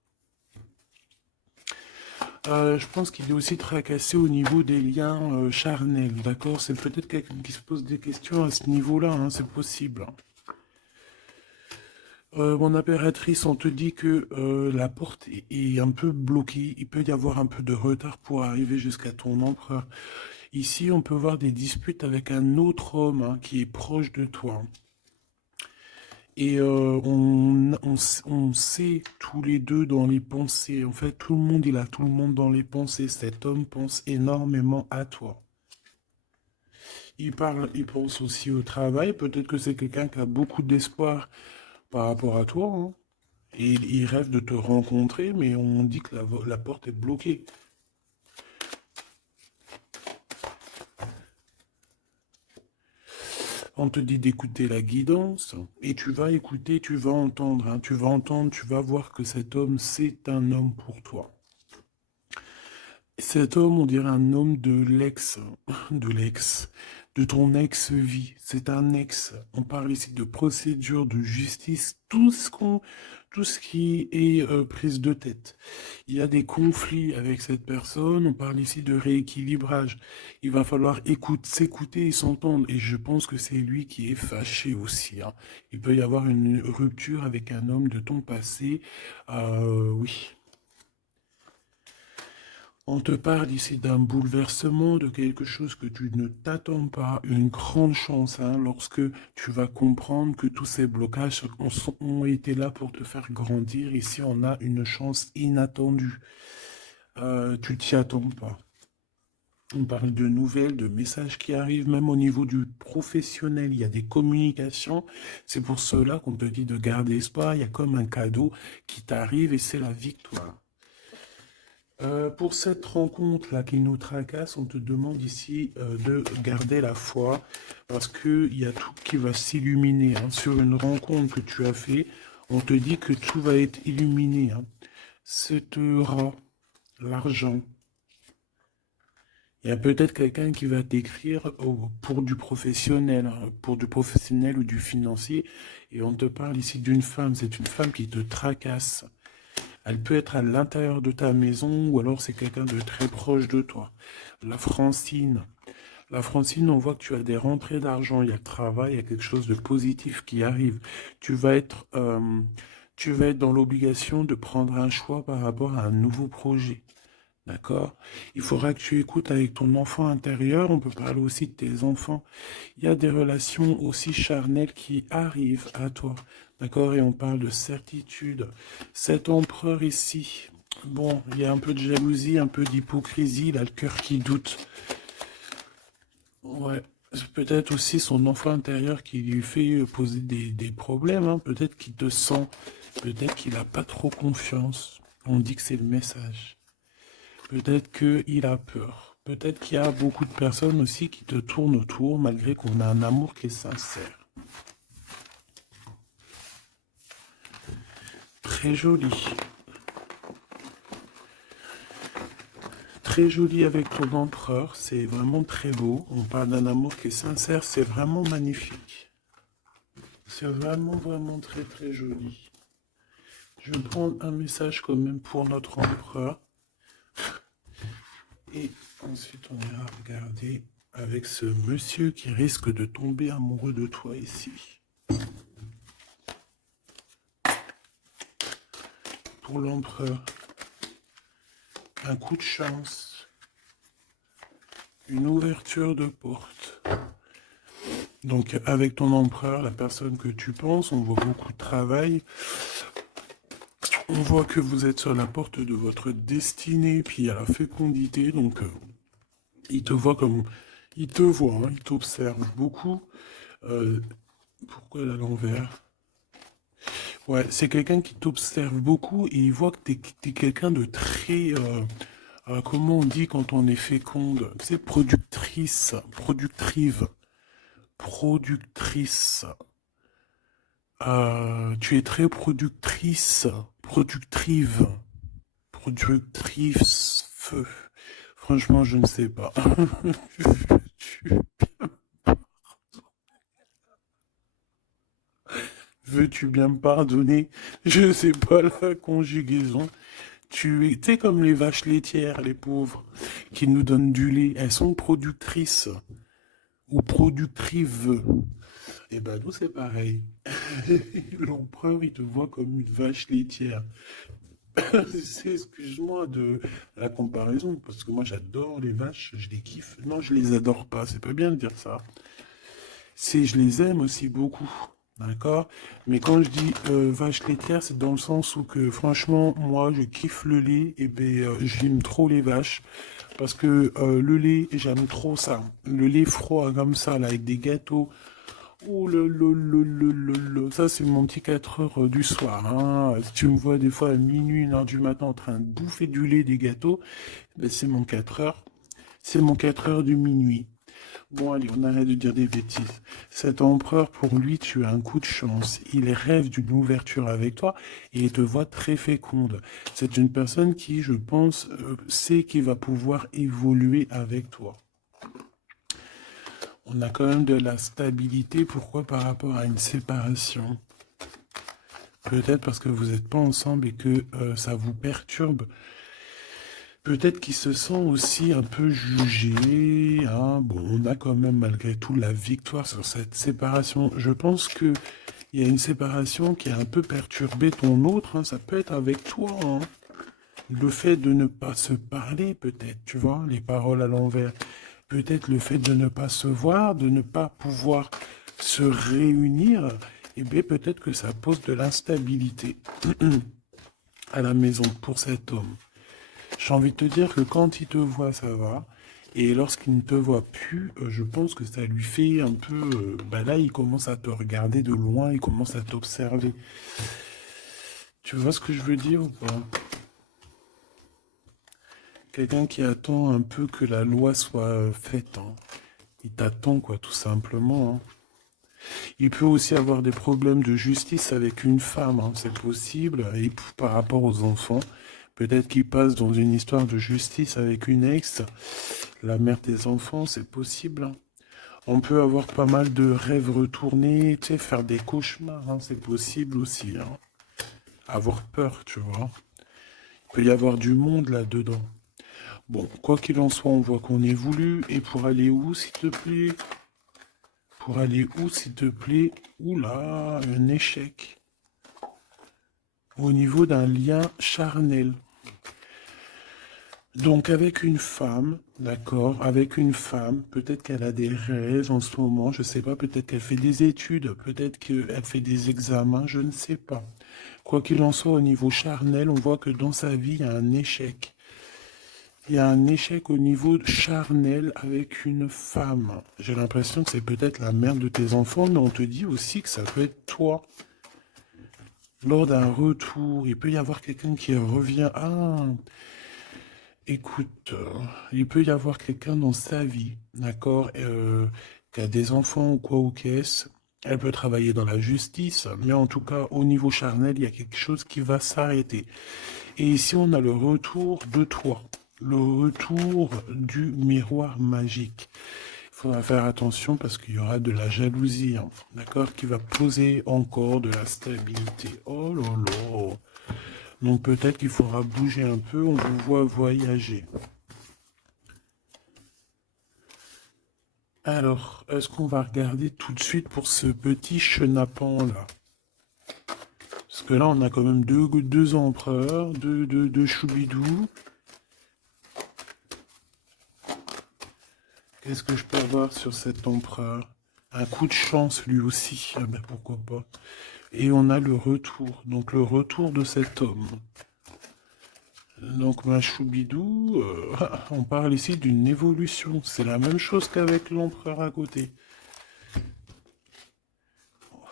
Je pense qu'il est aussi tracassé au niveau des liens charnels, d'accord? C'est peut-être quelqu'un qui se pose des questions à ce niveau-là, hein, c'est possible. Mon impératrice, on te dit que la porte est un peu bloquée, il peut y avoir un peu de retard pour arriver jusqu'à ton empereur. Ici, on peut voir des disputes avec un autre homme hein, qui est proche de toi. Et on sait tous les deux dans les pensées. En fait, tout le monde, il a tout le monde dans les pensées. Cet homme pense énormément à toi. Il pense aussi au travail. Peut-être que c'est quelqu'un qui a beaucoup d'espoir par rapport à toi, hein. Et il rêve de te rencontrer, mais on dit que la porte est bloquée. On te dit d'écouter la guidance, et tu vas écouter, tu vas entendre, hein. Tu vas entendre, tu vas voir que cet homme, c'est un homme pour toi. Cet homme, on dirait un homme de ton ex-vie. C'est un ex. On parle ici de procédure, de justice, tout ce qui est prise de tête. Il y a des conflits avec cette personne. On parle ici de rééquilibrage. Il va falloir s'écouter et s'entendre. Et je pense que c'est lui qui est fâché aussi, hein. Il peut y avoir une rupture avec un homme de ton passé. Oui. On te parle ici d'un bouleversement, de quelque chose que tu ne t'attends pas, une grande chance, hein, lorsque tu vas comprendre que tous ces blocages ont été là pour te faire grandir. Ici, on a une chance inattendue. Tu t'y attends pas. On parle de nouvelles, de messages qui arrivent, même au niveau du professionnel. Il y a des communications. C'est pour cela qu'on te dit de garder espoir. Il y a comme un cadeau qui t'arrive et c'est la victoire. Pour cette rencontre-là qui nous tracasse, on te demande ici de garder la foi parce qu'il y a tout qui va s'illuminer, hein. Sur une rencontre que tu as fait, on te dit que tout va être illuminé, hein. Cet rat, l'argent. Il y a peut-être quelqu'un qui va t'écrire pour du professionnel, hein, pour du professionnel ou du financier, et on te parle ici d'une femme. C'est une femme qui te tracasse. Elle peut être à l'intérieur de ta maison ou alors c'est quelqu'un de très proche de toi. La Francine. La Francine, on voit que tu as des rentrées d'argent, il y a le travail, il y a quelque chose de positif qui arrive. Tu vas être, euh, tu vas être dans l'obligation de prendre un choix par rapport à un nouveau projet. D'accord? Il faudra que tu écoutes avec ton enfant intérieur. On peut parler aussi de tes enfants. Il y a des relations aussi charnelles qui arrivent à toi. D'accord? Et on parle de certitude. Cet empereur ici, bon, il y a un peu de jalousie, un peu d'hypocrisie, il a le cœur qui doute. Ouais. C'est peut-être aussi son enfant intérieur qui lui fait poser des problèmes, hein. Peut-être qu'il te sent, peut-être qu'il n'a pas trop confiance. On dit que c'est le message. Peut-être qu'il a peur. Peut-être qu'il y a beaucoup de personnes aussi qui te tournent autour malgré qu'on a un amour qui est sincère. Très joli. Très joli avec ton empereur. C'est vraiment très beau. On parle d'un amour qui est sincère. C'est vraiment magnifique. C'est vraiment, vraiment très, très joli. Je vais prendre un message quand même pour notre empereur. Et ensuite, on ira regarder avec ce monsieur qui risque de tomber amoureux de toi ici. Pour l'empereur, un coup de chance, une ouverture de porte. Donc avec ton empereur, la personne que tu penses, on voit beaucoup de travail. On voit que vous êtes sur la porte de votre destinée, puis il y a la fécondité, donc il te voit comme... Il te voit, hein, il t'observe beaucoup. Pourquoi elle est à l'envers? Ouais, c'est quelqu'un qui t'observe beaucoup et il voit que t'es quelqu'un de très... comment on dit quand on est féconde? C'est productrice, productive, productrice. Tu es très productrice, productive, productrice, feu. Franchement, je ne sais pas. Tu- Veux-tu bien me pardonner? Je ne sais pas la conjugaison. Tu es comme les vaches laitières, les pauvres, qui nous donnent du lait. Elles sont productrices ou productrives. Eh ben, nous, c'est pareil. L'empereur, il te voit comme une vache laitière. Excuse-moi de la comparaison, parce que moi, j'adore les vaches, je les kiffe. Non, je les adore pas, c'est pas bien de dire ça. C'est, je les aime aussi beaucoup. D'accord? Mais quand je dis vache laitière, c'est dans le sens où que franchement, moi, je kiffe le lait et ben j'aime trop les vaches. Parce que le lait, j'aime trop ça. Le lait froid comme ça, là, avec des gâteaux. Oh ça c'est mon petit 4 heures du soir, hein. Si tu me vois des fois à minuit, 1 heure du matin en train de bouffer du lait, des gâteaux, ben, c'est mon 4 heures. C'est mon 4 heures du minuit. Bon, allez, on arrête de dire des bêtises. Cet empereur, pour lui, tu as un coup de chance. Il rêve d'une ouverture avec toi et il te voit très féconde. C'est une personne qui, je pense, sait qu'il va pouvoir évoluer avec toi. On a quand même de la stabilité. Pourquoi? Par rapport à une séparation. Peut-être parce que vous n'êtes pas ensemble et que ça vous perturbe. Peut-être qu'il se sent aussi un peu jugé, hein. Bon, on a quand même malgré tout la victoire sur cette séparation. Je pense que il y a une séparation qui a un peu perturbé ton autre, hein. Ça peut être avec toi, hein. Le fait de ne pas se parler, peut-être, tu vois, les paroles à l'envers. Peut-être le fait de ne pas se voir, de ne pas pouvoir se réunir, eh bien, peut-être que ça pose de l'instabilité à la maison pour cet homme. J'ai envie de te dire que quand il te voit, ça va. Et lorsqu'il ne te voit plus, je pense que ça lui fait un peu... bah là, il commence à te regarder de loin, il commence à t'observer. Tu vois ce que je veux dire ou pas? Quelqu'un qui attend un peu que la loi soit faite, hein. Il t'attend, quoi, tout simplement, hein. Il peut aussi avoir des problèmes de justice avec une femme, hein, c'est possible. Et par rapport aux enfants, peut-être qu'il passe dans une histoire de justice avec une ex, la mère des enfants, c'est possible, hein. On peut avoir pas mal de rêves retournés, tu sais, faire des cauchemars, hein, c'est possible aussi, hein. Avoir peur, tu vois. Il peut y avoir du monde là-dedans. Bon, quoi qu'il en soit, on voit qu'on évolue. Et pour aller où, s'il te plaît? Pour aller où, s'il te plaît? Oula, un échec. Au niveau d'un lien charnel. Donc avec une femme, d'accord, avec une femme, peut-être qu'elle a des rêves en ce moment, je sais pas, peut-être qu'elle fait des études, peut-être qu'elle fait des examens, je ne sais pas. Quoi qu'il en soit, au niveau charnel, on voit que dans sa vie, il y a un échec. Il y a un échec au niveau charnel avec une femme. J'ai l'impression que c'est peut-être la mère de tes enfants, mais on te dit aussi que ça peut être toi. Lors d'un retour, il peut y avoir quelqu'un qui revient. Ah, écoute, il peut y avoir quelqu'un dans sa vie, d'accord, qui a des enfants ou quoi ou qu'est-ce. Elle peut travailler dans la justice, mais en tout cas, au niveau charnel, il y a quelque chose qui va s'arrêter. Et ici, on a le retour de toi, le retour du miroir magique. Il faudra faire attention parce qu'il y aura de la jalousie, hein, d'accord, qui va poser encore de la stabilité. Oh là là. Donc peut-être qu'il faudra bouger un peu, on vous voit voyager. Alors, est-ce qu'on va regarder tout de suite pour ce petit chenapan là? Parce que là, on a quand même deux empereurs, deux choubidous. Qu'est-ce que je peux avoir sur cet empereur? Un coup de chance lui aussi, ah ben pourquoi pas. Et on a le retour, donc le retour de cet homme. Donc ma choubidou, on parle ici d'une évolution. C'est la même chose qu'avec l'empereur à côté.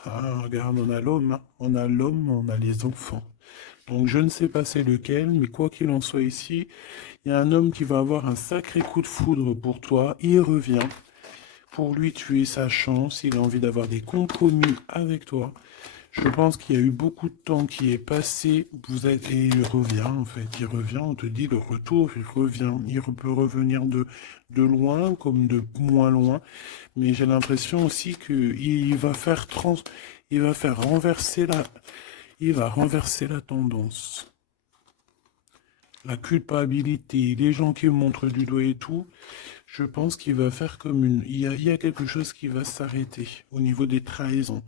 Ah, regarde, on a l'homme, hein. On a l'homme, on a les enfants. Donc je ne sais pas c'est lequel, mais quoi qu'il en soit ici, il y a un homme qui va avoir un sacré coup de foudre pour toi. Il revient. Pour lui, tu es sa chance. Il a envie d'avoir des compromis avec toi. Je pense qu'il y a eu beaucoup de temps qui est passé. Et il revient, en fait. Il revient, on te dit le retour, il revient. Il peut revenir de loin comme de moins loin. Mais j'ai l'impression aussi qu'il va faire il va faire renverser il va renverser la tendance. La culpabilité, les gens qui montrent du doigt et tout, je pense qu'il va faire comme une... il y a quelque chose qui va s'arrêter au niveau des trahisons.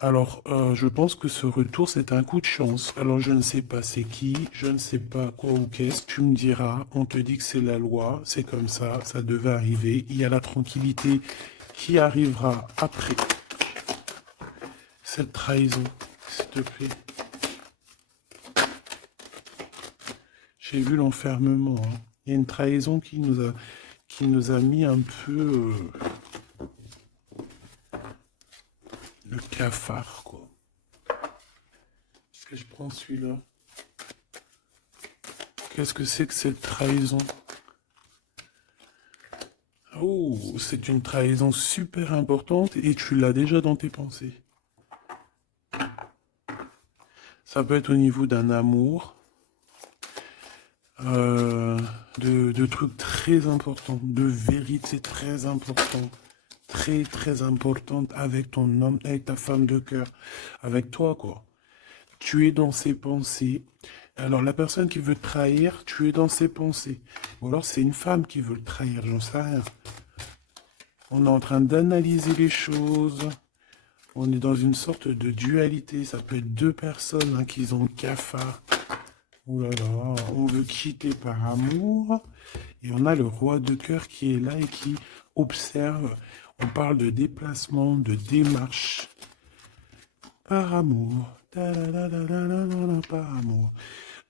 Alors, je pense que ce retour, c'est un coup de chance. Alors, je ne sais pas c'est qui, je ne sais pas quoi ou qu'est-ce, tu me diras, on te dit que c'est la loi, c'est comme ça devait arriver. Il y a la tranquillité qui arrivera après cette trahison, s'il te plaît. J'ai vu l'enfermement, hein. Il y a une trahison qui nous a mis un peu le cafard, quoi. Est-ce que je prends celui-là? Qu'est-ce que c'est que cette trahison? Oh, c'est une trahison super importante et tu l'as déjà dans tes pensées. Ça peut être au niveau d'un amour, de trucs très importants, de vérité très importante, très importante avec ton homme, avec ta femme de cœur, avec toi, quoi. Tu es dans ses pensées. Alors, la personne qui veut te trahir, tu es dans ses pensées. Ou alors, c'est une femme qui veut le trahir, j'en sais rien. On est en train d'analyser les choses. On est dans une sorte de dualité. Ça peut être deux personnes, hein, qui ont le cafard. Ouh là là, on veut quitter par amour. Et on a le roi de cœur qui est là et qui observe. On parle de déplacement, de démarche. Par amour. Ta-la-la-la-la-la-la, par amour.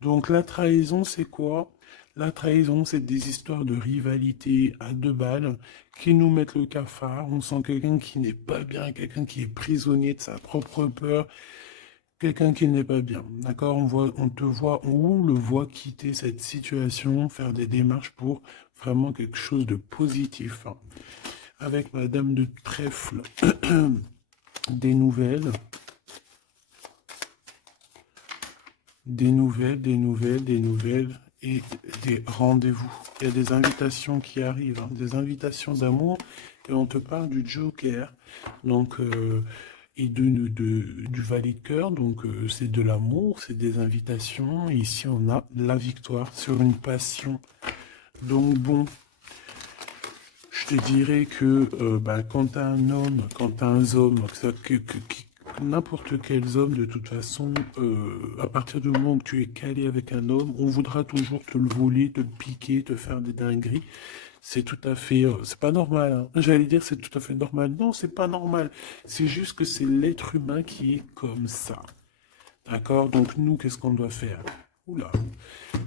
Donc la trahison, c'est quoi? La trahison, c'est des histoires de rivalité à deux balles qui nous mettent le cafard. On sent quelqu'un qui n'est pas bien, quelqu'un qui est prisonnier de sa propre peur, quelqu'un qui n'est pas bien. D'accord? On te voit, on le voit quitter cette situation, faire des démarches pour vraiment quelque chose de positif. Avec Madame de Trèfle, des nouvelles. Des nouvelles, des nouvelles, des nouvelles et des rendez-vous. Il y a des invitations qui arrivent, hein, des invitations d'amour, et on te parle du Joker, donc, et du valet de cœur, donc c'est de l'amour, c'est des invitations, et ici on a la victoire sur une passion. Donc bon, je te dirais que quand t'as un homme, quand t'as un homme, n'importe quel homme, de toute façon, à partir du moment où tu es calé avec un homme, on voudra toujours te le voler, te le piquer, te faire des dingueries. C'est tout à fait, c'est pas normal, hein. J'allais dire c'est tout à fait normal. Non, c'est pas normal. C'est juste que c'est l'être humain qui est comme ça. D'accord? Donc nous, qu'est-ce qu'on doit faire? Oula,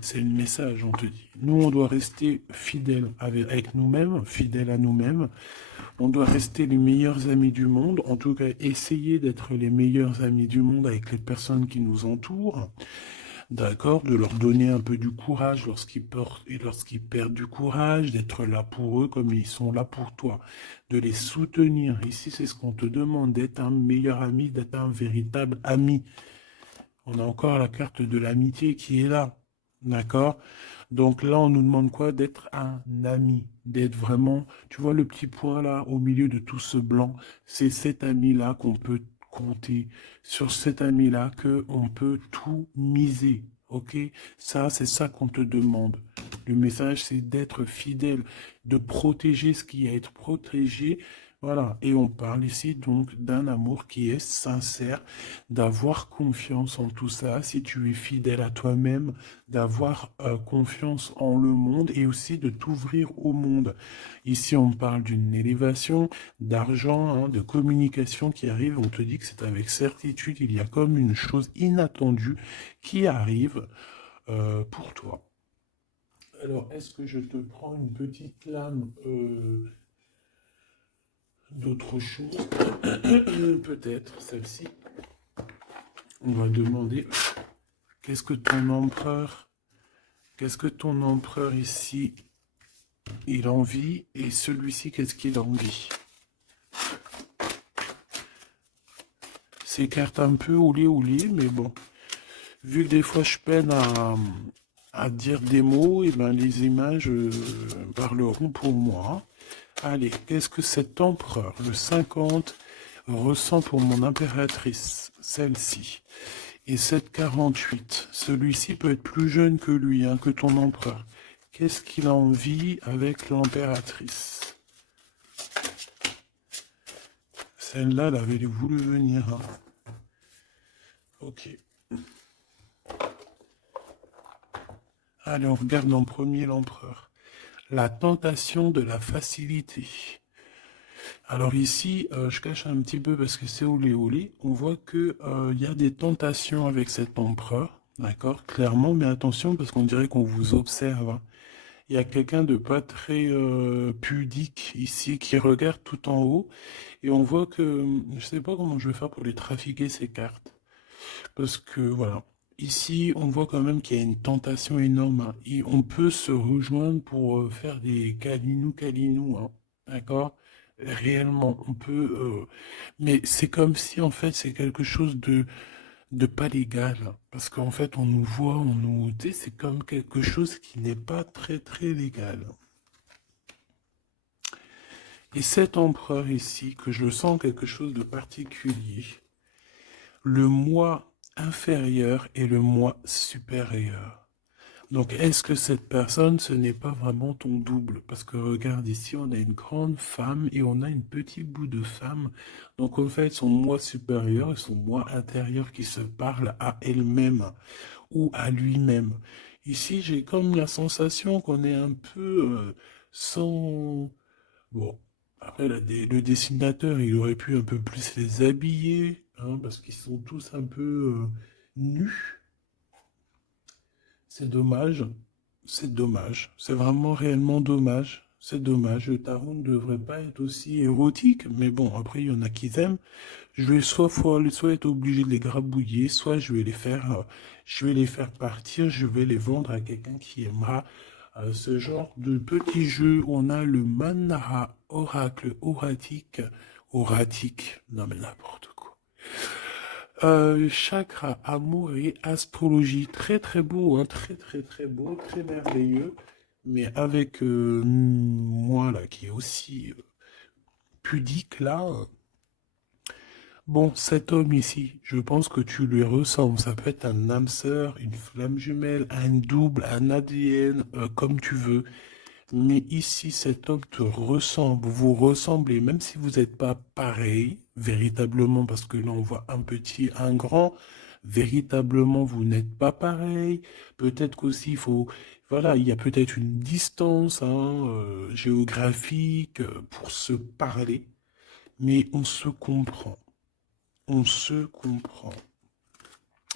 c'est le message, on te dit. Nous, on doit rester fidèles avec nous-mêmes, fidèles à nous-mêmes. On doit rester les meilleurs amis du monde, en tout cas essayer d'être les meilleurs amis du monde avec les personnes qui nous entourent, d'accord, de leur donner un peu du courage lorsqu'ils perdent du courage, d'être là pour eux comme ils sont là pour toi, de les soutenir. Ici, c'est ce qu'on te demande, d'être un meilleur ami, d'être un véritable ami. On a encore la carte de l'amitié qui est là, d'accord? Donc là, on nous demande quoi? D'être un ami, d'être vraiment, tu vois le petit point là, au milieu de tout ce blanc, c'est cet ami-là qu'on peut compter, sur cet ami-là que on peut tout miser, ok? Ça, c'est ça qu'on te demande. Le message, c'est d'être fidèle, de protéger ce qui est à être protégé. Voilà, et on parle ici donc d'un amour qui est sincère, d'avoir confiance en tout ça, si tu es fidèle à toi-même, d'avoir confiance en le monde et aussi de t'ouvrir au monde. Ici, on parle d'une élévation, d'argent, hein, de communication qui arrive. On te dit que c'est avec certitude, il y a comme une chose inattendue qui arrive pour toi. Alors, est-ce que je te prends une petite lame d'autre chose? Peut-être celle-ci. On va demander qu'est-ce que ton empereur ici, il envie, et celui-ci, qu'est-ce qu'il envie? C'est cartes un peu oulé, mais bon. Vu que des fois je peine à dire des mots, et ben les images parleront pour moi. Allez, qu'est-ce que cet empereur, le 50, ressent pour mon impératrice, celle-ci? Et 7,48. Celui-ci peut être plus jeune que lui, hein, que ton empereur. Qu'est-ce qu'il a envie avec l'impératrice? Celle-là, elle avait voulu venir, hein. Ok. Allez, on regarde en premier l'empereur. La tentation de la facilité. Alors ici, je cache un petit peu parce que c'est olé. On voit que y a des tentations avec cet empereur, d'accord, clairement, mais attention parce qu'on dirait qu'on vous observe, hein. Il y a quelqu'un de pas très pudique ici qui regarde tout en haut et on voit que je sais pas comment je vais faire pour les trafiquer ces cartes parce que voilà. Ici, on voit quand même qu'il y a une tentation énorme, hein, et on peut se rejoindre pour faire des câlinous, hein, d'accord? Réellement, on peut, mais c'est comme si en fait c'est quelque chose de pas légal, hein, parce qu'en fait on nous voit, tu sais, c'est comme quelque chose qui n'est pas très très légal. Et cet empereur ici, que je sens quelque chose de particulier, le moi inférieur et le moi supérieur. Donc, est-ce que cette personne, ce n'est pas vraiment ton double? Parce que regarde ici, on a une grande femme et on a une petite bout de femme. Donc, en fait, son moi supérieur et son moi intérieur qui se parlent à elle-même. ou à lui-même. Ici, j'ai comme la sensation qu'on est un peu sans... Bon, après, le dessinateur, il aurait pu un peu plus les habiller, hein, parce qu'ils sont tous un peu nus. C'est dommage. C'est dommage. C'est vraiment réellement dommage. C'est dommage. Le tarot ne devrait pas être aussi érotique. Mais bon, après, il y en a qui aiment. Je vais soit être obligé de les grabouiller, soit je vais les faire partir, je vais les vendre à quelqu'un qui aimera ce genre de petit jeu où on a le Manara Oracle Oratique, non mais n'importe quoi. Chakra, amour et astrologie, très très beau, hein, très très très beau, très merveilleux, mais avec moi là qui est aussi pudique là. Bon, cet homme ici, je pense que tu lui ressembles. Ça peut être un âme sœur, une flamme jumelle, un double, un ADN, comme tu veux. Mais ici, cet homme te ressemble, vous ressemblez, même si vous n'êtes pas pareil, véritablement, parce que là, on voit un petit, un grand. Véritablement, vous n'êtes pas pareil. Peut-être qu'aussi, il faut, voilà, il y a peut-être une distance, hein, géographique, pour se parler. Mais on se comprend. On se comprend.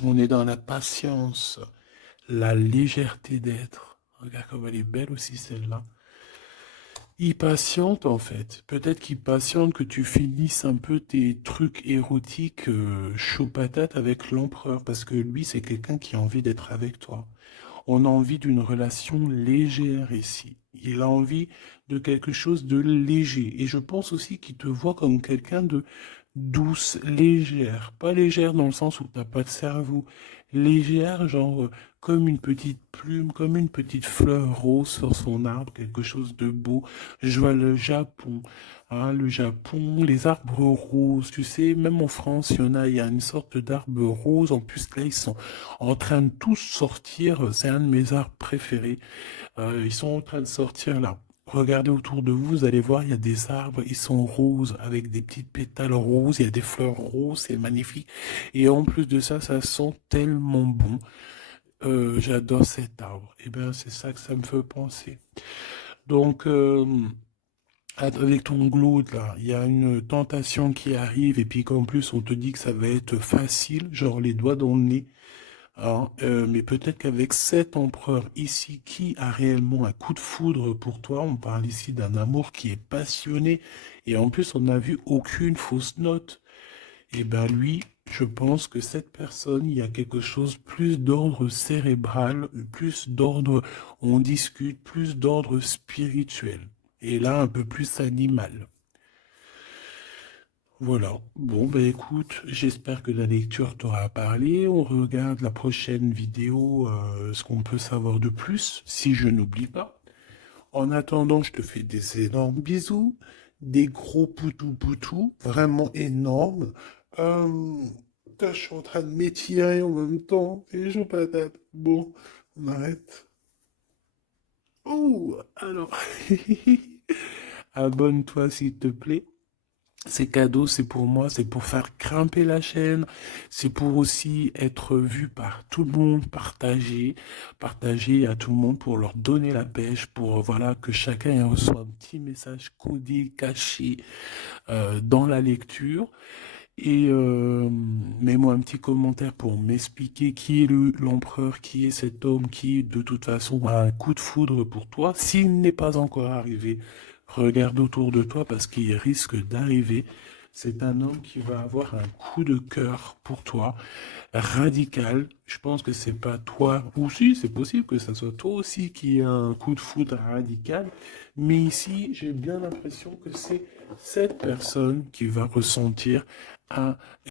On est dans la patience, la légèreté d'être. Regarde comme elle est belle aussi celle-là. Il patiente en fait. Peut-être qu'il patiente que tu finisses un peu tes trucs érotiques chaud patate avec l'empereur. Parce que lui, c'est quelqu'un qui a envie d'être avec toi. On a envie d'une relation légère ici. Il a envie de quelque chose de léger. Et je pense aussi qu'il te voit comme quelqu'un de douce, légère. Pas légère dans le sens où t'as pas de cerveau. Légère, genre comme une petite plume, comme une petite fleur rose sur son arbre, quelque chose de beau. Je vois le Japon, hein, le Japon, les arbres roses. Tu sais, même en France, il y a une sorte d'arbre rose. En plus, là, ils sont en train de tous sortir. C'est un de mes arbres préférés. Ils sont en train de sortir là. Regardez autour de vous, vous allez voir, il y a des arbres, ils sont roses, avec des petites pétales roses, il y a des fleurs roses, c'est magnifique. Et en plus de ça, ça sent tellement bon. J'adore cet arbre. Et bien, c'est ça que ça me fait penser. Donc, avec ton glaude là, il y a une tentation qui arrive, et puis qu'en plus, on te dit que ça va être facile, genre les doigts dans le nez. Alors, mais peut-être qu'avec cet empereur ici qui a réellement un coup de foudre pour toi, on parle ici d'un amour qui est passionné et en plus on n'a vu aucune fausse note. Et ben lui, je pense que cette personne, il y a quelque chose plus d'ordre cérébral, plus d'ordre, on discute, plus d'ordre spirituel. Et là, un peu plus animal. Voilà. Bon, ben écoute, j'espère que la lecture t'aura parlé. On regarde la prochaine vidéo, ce qu'on peut savoir de plus, si je n'oublie pas. En attendant, je te fais des énormes bisous, des gros poutous, vraiment énormes. Euh, je suis en train de m'étirer en même temps, et je patate. Bon, on arrête. Oh, alors, abonne-toi s'il te plaît. C'est cadeau, c'est pour moi, c'est pour faire grimper la chaîne, c'est pour aussi être vu par tout le monde, partager à tout le monde pour leur donner la pêche, pour voilà que chacun reçoit un petit message codé, caché dans la lecture. Et mets-moi un petit commentaire pour m'expliquer qui est l'empereur, qui est cet homme qui, de toute façon, a un coup de foudre pour toi. S'il n'est pas encore arrivé, regarde autour de toi parce qu'il risque d'arriver. C'est un homme qui va avoir un coup de cœur pour toi, radical. Je pense que c'est pas toi, ou si, c'est possible que ça soit toi aussi qui a un coup de foudre radical. Mais ici, j'ai bien l'impression que c'est cette personne qui va ressentir un